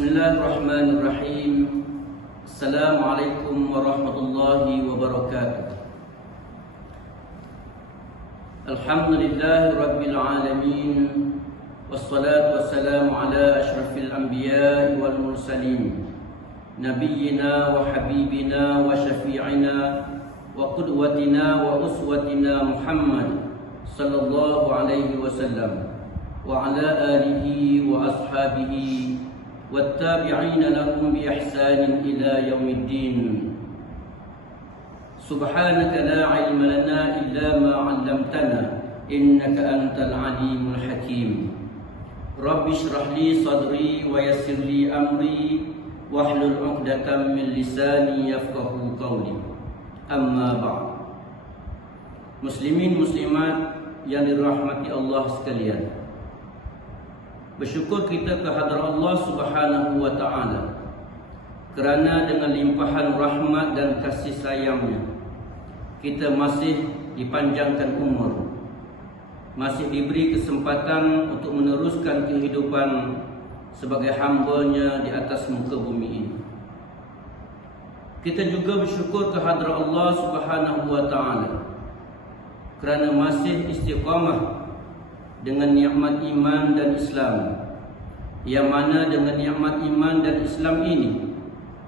Bismillahirrahmanirrahim. Assalamualaikum warahmatullahi wabarakatuh. Alhamdulillahi rabbil alamin. Wassalatu wassalamu ala ashrafil anbiya'i wal mursalin, nabiyyina wa habibina wa syafi'ina wa qudwatina wa uswatina Muhammad sallallahu alaihi wasallam wa ala alihi wa ashabihi wattabi'ina lahum bi ihsanin ila yaumiddin. Subhanaka la ilma lana illa ma 'allamtana innaka antal alimul hakim. Rabbi shrah li sadri wa yassir li amri wahlul 'uqdatam min lisani yafqahu qawli. Amma ba'd. Muslimin muslimat yang dirahmati Allah sekalian, bersyukur kita kehadrat Allah Subhanahu wa taala kerana dengan limpahan rahmat dan kasih sayangnya kita masih dipanjangkan umur, masih diberi kesempatan untuk meneruskan kehidupan sebagai hamba-Nya di atas muka bumi ini. Kita juga bersyukur kehadrat Allah Subhanahu wa taala kerana masih istiqamah dengan nikmat iman dan Islam, yang mana dengan nikmat iman dan Islam ini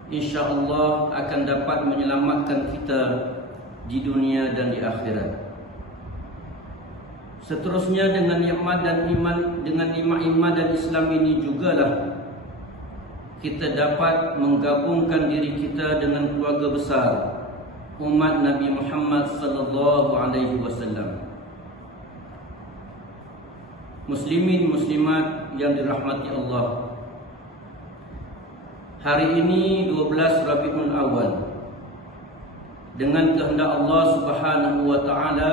insya-Allah akan dapat menyelamatkan kita di dunia dan di akhirat. Seterusnya dengan nikmat dan iman, dengan nikmat iman dan Islam ini jugalah kita dapat menggabungkan diri kita dengan keluarga besar umat Nabi Muhammad sallallahu alaihi wasallam. Muslimin muslimat yang dirahmati Allah, hari ini 12 Rabiul Awal, dengan kehendak Allah Subhanahu wa taala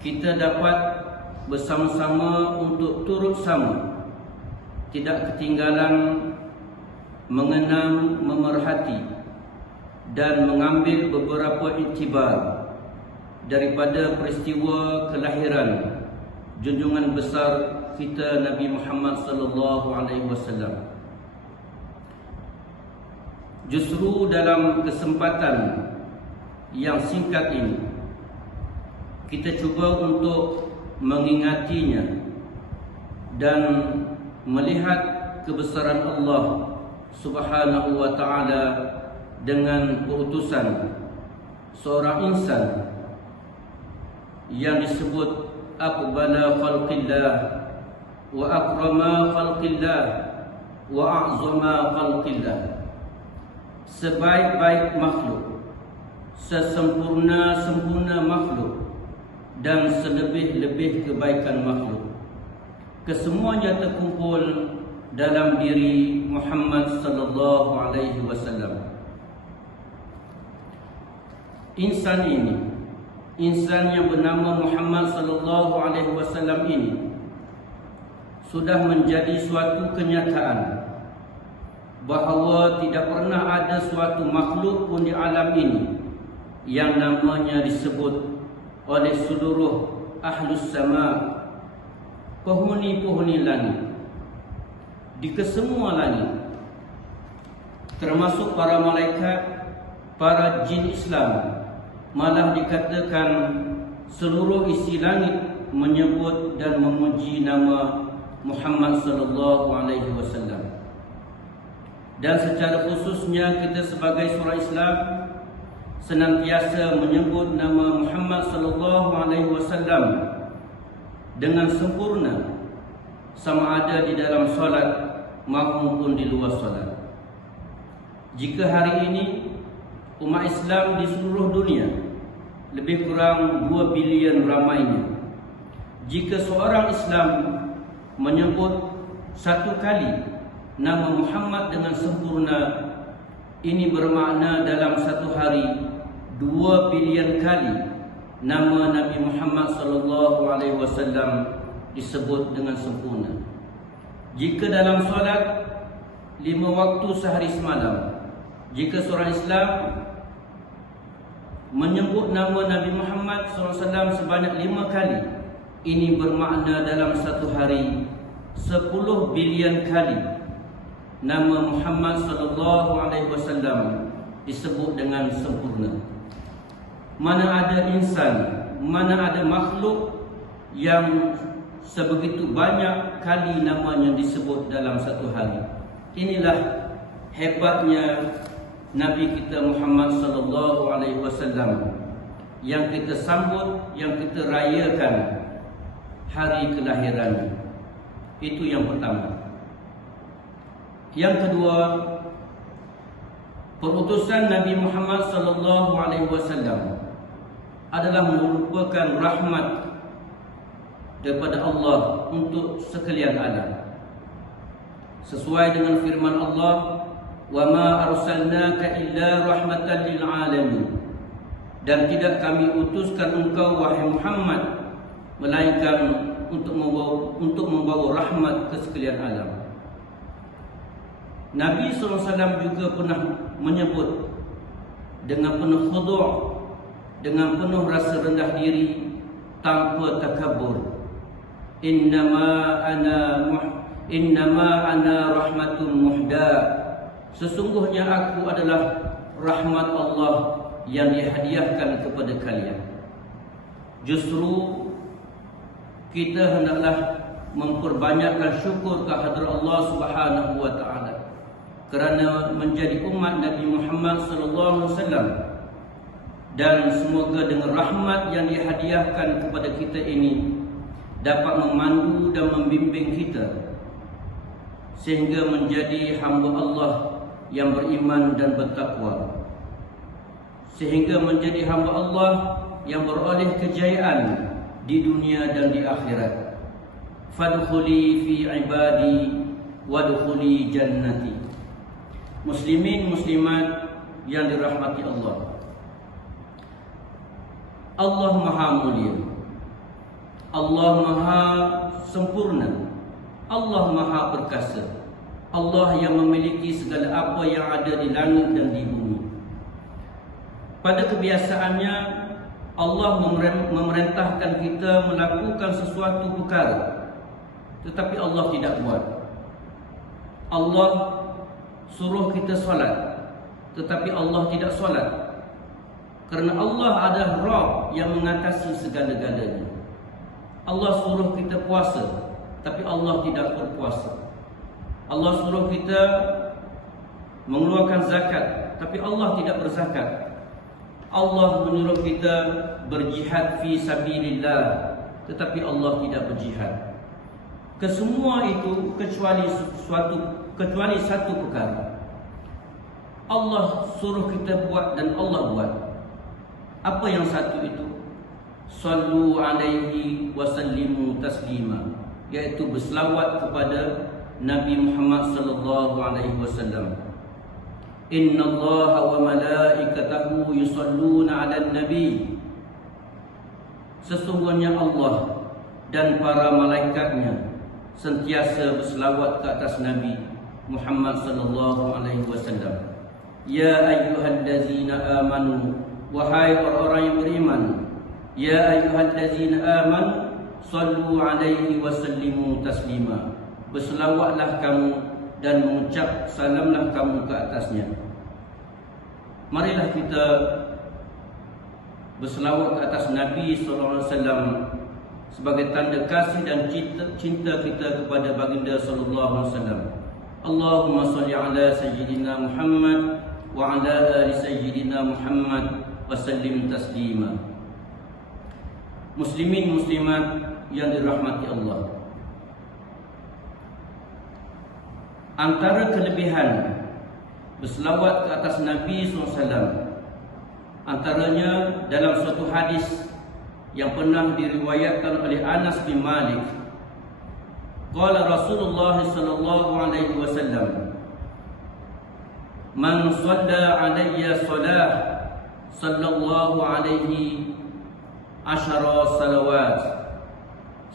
kita dapat bersama-sama untuk turut sama, tidak ketinggalan mengenang, memerhati dan mengambil beberapa iktibar daripada peristiwa kelahiran junjungan besar kita Nabi Muhammad sallallahu alaihi wasallam. Justru dalam kesempatan yang singkat ini kita cuba untuk mengingatinya dan melihat kebesaran Allah Subhanahu wa taala dengan keutusan seorang insan yang disebut aqbala khalqillah wa akrama khalqillah wa a'zama khalqillah, sebaik-baik makhluk, sesempurna-sempurna makhluk, dan selebih-lebih kebaikan makhluk. Kesemuanya terkumpul dalam diri Muhammad sallallahu alaihi wasallam. Insan ini, insan yang bernama Muhammad sallallahu alaihi wasallam ini sudah menjadi suatu kenyataan bahawa tidak pernah ada suatu makhluk pun di alam ini yang namanya disebut oleh seluruh ahlus sama, penghuni-penghuni langit, di kesemua langit, termasuk para malaikat, para jin Islam. Malah dikatakan seluruh isi langit menyebut dan memuji nama Muhammad sallallahu alaihi wasallam. Dan secara khususnya kita sebagai surah Islam senantiasa menyebut nama Muhammad sallallahu alaihi wasallam dengan sempurna, sama ada di dalam solat maupun di luar solat. Jika hari ini umat Islam di seluruh dunia lebih kurang 2 bilion ramainya, jika seorang Islam menyebut satu kali nama Muhammad dengan sempurna, ini bermakna dalam satu hari 2 bilion kali nama Nabi Muhammad sallallahu alaihi wasallam disebut dengan sempurna. Jika dalam solat 5 waktu sehari semalam, jika seorang Islam menyebut nama Nabi Muhammad SAW sebanyak 5 kali, ini bermakna dalam satu hari 10 bilion kali nama Muhammad sallallahu alaihi wasallam disebut dengan sempurna. Mana ada insan, mana ada makhluk yang sebegitu banyak kali namanya disebut dalam satu hari. Inilah hebatnya Nabi kita Muhammad sallallahu alaihi wasallam yang kita sambut, yang kita rayakan hari kelahirannya. Itu yang pertama. Yang kedua, perutusan Nabi Muhammad sallallahu alaihi wasallam adalah merupakan rahmat daripada Allah untuk sekalian alam. Sesuai dengan firman Allah, "Wa ma arsalnaka illa rahmatan lil alamin." Dan tidak kami utuskan engkau wahai Muhammad melainkan untuk membawa rahmat ke sekalian alam. Nabi SAW juga pernah menyebut dengan penuh khudu', dengan penuh rasa rendah diri, tanpa takabur, Innama ana rahmatun muhda. Sesungguhnya aku adalah rahmat Allah yang dihadiahkan kepada kalian. Justru kita hendaklah memperbanyakkan syukur kehadrat Allah Subhanahu wa taala kerana menjadi umat Nabi Muhammad sallallahu alaihi wasallam, dan semoga dengan rahmat yang dihadiahkan kepada kita ini dapat memandu dan membimbing kita sehingga menjadi hamba Allah yang beriman dan bertakwa, sehingga menjadi hamba Allah yang beroleh kejayaan di dunia dan di akhirat. Fadkhuli fi ibadi wadkhuli jannati. Muslimin muslimat yang dirahmati Allah, Allah Maha Mulia, Allah Maha Sempurna, Allah Maha Perkasa, Allah yang memiliki segala apa yang ada di langit dan di bumi. Pada kebiasaannya, Allah memerintahkan kita melakukan sesuatu perkara, tetapi Allah tidak buat. Allah suruh kita solat, tetapi Allah tidak solat, kerana Allah adalah Rabb yang mengatasi segala-galanya. Allah suruh kita puasa, tapi Allah tidak berpuasa. Allah suruh kita mengeluarkan zakat, tapi Allah tidak berzakat. Allah menyuruh kita berjihad fi sabilillah, tetapi Allah tidak berjihad. Kesemua itu kecuali satu perkara. Allah suruh kita buat dan Allah buat. Apa yang satu itu? Sallu alaihi wa sallimu taslima, iaitu berselawat kepada Nabi Muhammad sallallahu alaihi wasallam. Inna Allaha wa malaikatahu yusalluna 'alan nabi. Sesungguhnya Allah dan para malaikatnya sentiasa berselawat ke atas Nabi Muhammad sallallahu alaihi wasallam. Ya ayyuhallazina amanu, wahai orang-orang yang beriman, ya ayyuhallazina amanu sallu alaihi wa sallimu taslima. Berselawatlah kamu dan mengucap salamlah kamu ke atasnya. Marilah kita berselawat ke atas Nabi sallallahu alaihi wasallam sebagai tanda kasih dan cinta kita kepada baginda sallallahu alaihi wasallam. Allahumma salli ala sayyidina Muhammad wa ala ali sayyidina Muhammad wa sallim taslima. Muslimin muslimat yang dirahmati Allah, antara kelebihan berselawat ke atas Nabi SAW, antaranya dalam suatu hadis yang pernah diriwayatkan oleh Anas bin Malik, qala Rasulullah sallallahu alaihi wasallam, man shalla alayya salah sallallahu alaihi asyara salawat.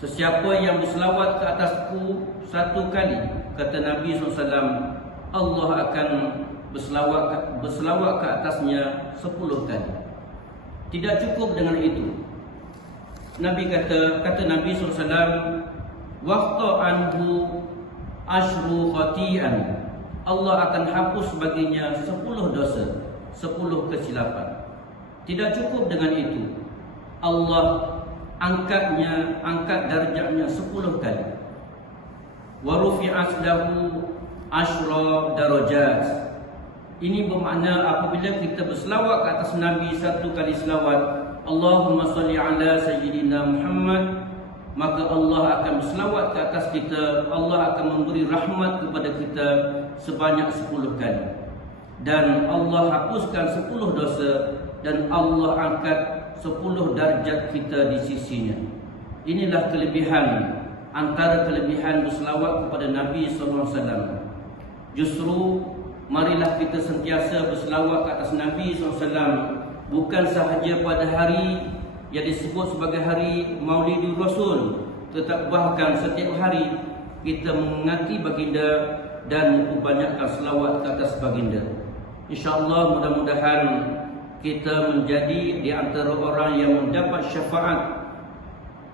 Sesiapa yang berselawat ke atasku satu kali, kata Nabi SAW, Allah akan berselawat ke atasnya 10 kali. Tidak cukup dengan itu. Nabi kata Nabi SAW, waqta anhu ashru khati'an Allah akan hapus baginya 10 dosa, 10 kesilapan. Tidak cukup dengan itu, Allah angkat darjatnya 10 kali. Wa rufi'at lahu 10 darajat. Ini bermakna apabila kita berselawat ke atas Nabi 1 kali selawat, Allahumma salli ala Sayyidina Muhammad, maka Allah akan berselawat ke atas kita, Allah akan memberi rahmat kepada kita sebanyak 10 kali. Dan Allah hapuskan 10 dosa, dan Allah angkat 10 darjat kita di sisinya. Inilah kelebihan, antara kelebihan berselawat kepada Nabi SAW. Justru marilah kita sentiasa berselawat ke atas Nabi SAW, bukan sahaja pada hari yang disebut sebagai hari Maulidur Rasul, tetapi bahkan setiap hari kita mengingati baginda dan membanyakkan selawat ke atas baginda. InsyaAllah mudah-mudahan kita menjadi di antara orang yang mendapat syafaat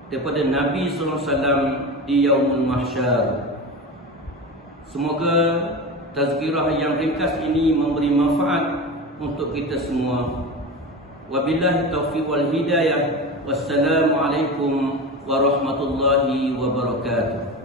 daripada Nabi SAW di Yaumul Mahsyar. Semoga tazkirah yang ringkas ini memberi manfaat untuk kita semua. Wabillahi taufiq wal hidayah. Wassalamualaikum warahmatullahi wabarakatuh.